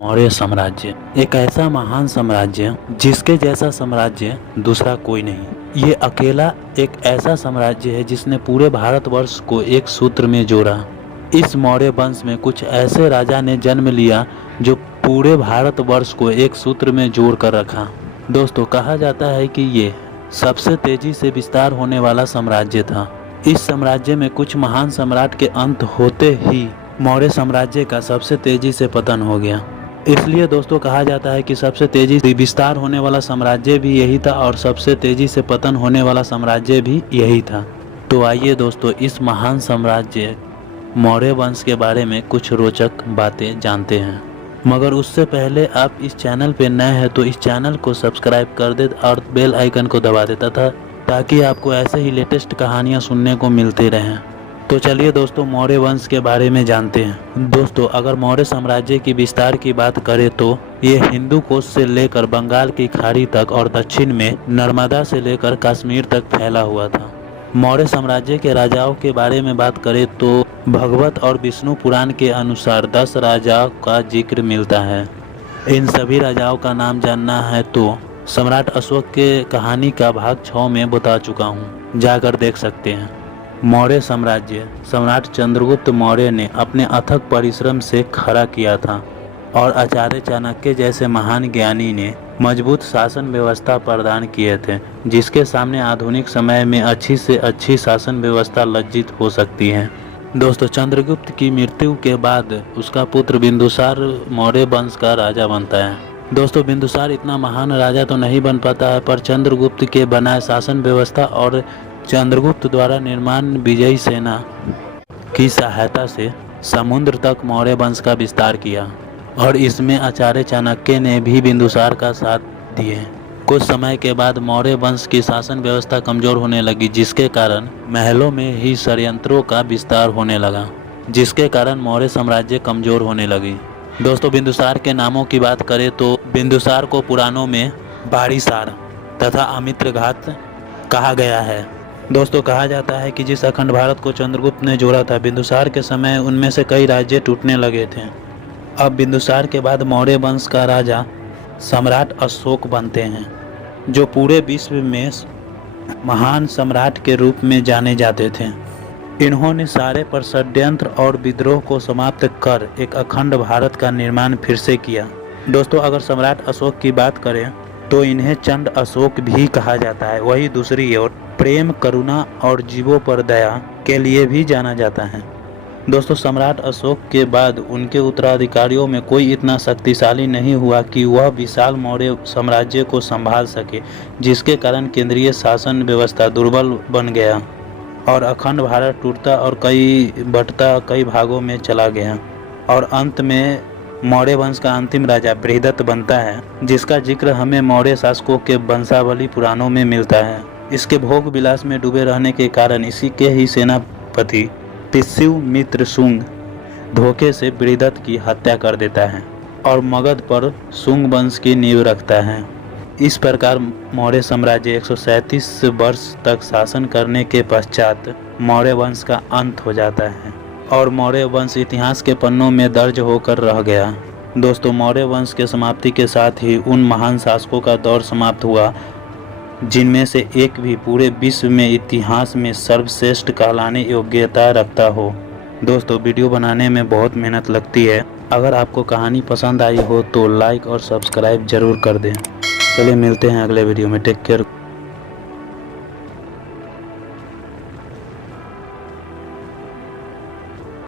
मौर्य साम्राज्य एक ऐसा महान साम्राज्य जिसके जैसा साम्राज्य दूसरा कोई नहीं। ये अकेला एक ऐसा साम्राज्य है जिसने पूरे भारतवर्ष को एक सूत्र में जोड़ा। इस मौर्य वंश में कुछ ऐसे राजा ने जन्म लिया जो पूरे भारतवर्ष को एक सूत्र में जोड़ कर रखा। दोस्तों, कहा जाता है कि ये सबसे तेजी से विस्तार होने वाला साम्राज्य था। इस साम्राज्य में कुछ महान सम्राट के अंत होते ही मौर्य साम्राज्य का सबसे तेजी से पतन हो गया। इसलिए दोस्तों कहा जाता है कि सबसे तेजी से विस्तार होने वाला साम्राज्य भी यही था और सबसे तेजी से पतन होने वाला साम्राज्य भी यही था। तो आइए दोस्तों, इस महान साम्राज्य मौर्य वंश के बारे में कुछ रोचक बातें जानते हैं। मगर उससे पहले आप इस चैनल पे नए हैं तो इस चैनल को सब्सक्राइब कर दे और बेल आइकन को दबा देता था ताकि आपको ऐसे ही लेटेस्ट कहानियाँ सुनने को मिलते रहें। तो चलिए दोस्तों, मौर्य वंश के बारे में जानते हैं। दोस्तों, अगर मौर्य साम्राज्य की विस्तार की बात करें तो ये हिंदू कोश से लेकर बंगाल की खाड़ी तक और दक्षिण में नर्मदा से लेकर कश्मीर तक फैला हुआ था। मौर्य साम्राज्य के राजाओं के बारे में बात करें तो भगवत और विष्णु पुराण के अनुसार 10 राजाओं का जिक्र मिलता है। इन सभी राजाओं का नाम जानना है तो सम्राट अशोक के कहानी का भाग 6 में बता चुका हूँ, जाकर देख सकते हैं। मौर्य साम्राज्य सम्राट चंद्रगुप्त मौर्य ने अपने अथक परिश्रम से खड़ा किया था और आचार्य चाणक्य जैसे महान ज्ञानी ने मजबूत शासन व्यवस्था प्रदान किए थे, जिसके सामने आधुनिक समय में अच्छी से अच्छी शासन व्यवस्था लज्जित हो सकती है। दोस्तों, चंद्रगुप्त की मृत्यु के बाद उसका पुत्र बिंदुसार मौर्य वंश का राजा बनता है। दोस्तों, बिंदुसार इतना महान राजा तो नहीं बन पाता है, पर चंद्रगुप्त के बनाए शासन व्यवस्था और चंद्रगुप्त द्वारा निर्माण विजयी सेना की सहायता से समुद्र तक मौर्य वंश का विस्तार किया और इसमें आचार्य चाणक्य ने भी बिंदुसार का साथ दिए। कुछ समय के बाद मौर्य वंश की शासन व्यवस्था कमजोर होने लगी, जिसके कारण महलों में ही षड्यंत्रों का विस्तार होने लगा, जिसके कारण मौर्य साम्राज्य कमजोर होने लगी। दोस्तों, बिंदुसार के नामों की बात करें तो बिंदुसार को पुराणों में बारीसार तथा अमित्रघात कहा गया है। दोस्तों, कहा जाता है कि जिस अखंड भारत को चंद्रगुप्त ने जोड़ा था, बिंदुसार के समय उनमें से कई राज्य टूटने लगे थे। अब बिंदुसार के बाद मौर्य वंश का राजा सम्राट अशोक बनते हैं, जो पूरे विश्व में महान सम्राट के रूप में जाने जाते थे। इन्होंने सारे पर षड्यंत्र और विद्रोह को समाप्त कर एक अखंड भारत का निर्माण फिर से किया। दोस्तों, अगर सम्राट अशोक की बात करें तो इन्हें चंड अशोक भी कहा जाता है। वही दूसरी ओर प्रेम, करुणा और जीवों पर दया के लिए भी जाना जाता है। दोस्तों, सम्राट अशोक के बाद उनके उत्तराधिकारियों में कोई इतना शक्तिशाली नहीं हुआ कि वह विशाल मौर्य साम्राज्य को संभाल सके, जिसके कारण केंद्रीय शासन व्यवस्था दुर्बल बन गया और अखंड भारत टूटता और कई भागों में चला गया। और अंत में मौर्य वंश का अंतिम राजा बृहदत्त बनता है, जिसका जिक्र हमें मौर्य शासकों के वंशावली पुराणों में मिलता है। इसके भोग विलास में डूबे रहने के कारण इसी के ही सेनापति पिस्यू शुंग धोखे से बृहदत्त की हत्या कर देता है और मगध पर शुंग वंश की नींव रखता है। इस प्रकार मौर्य साम्राज्य 137 वर्ष तक शासन करने के पश्चात मौर्य वंश का अंत हो जाता है और मौर्य वंश इतिहास के पन्नों में दर्ज होकर रह गया। दोस्तों, मौर्य वंश के समाप्ति के साथ ही उन महान शासकों का दौर समाप्त हुआ जिनमें से एक भी पूरे विश्व में इतिहास में सर्वश्रेष्ठ कहलाने योग्यता रखता हो। दोस्तों, वीडियो बनाने में बहुत मेहनत लगती है। अगर आपको कहानी पसंद आई हो तो लाइक और सब्सक्राइब जरूर कर दें। चलिए मिलते हैं अगले वीडियो में। Take care.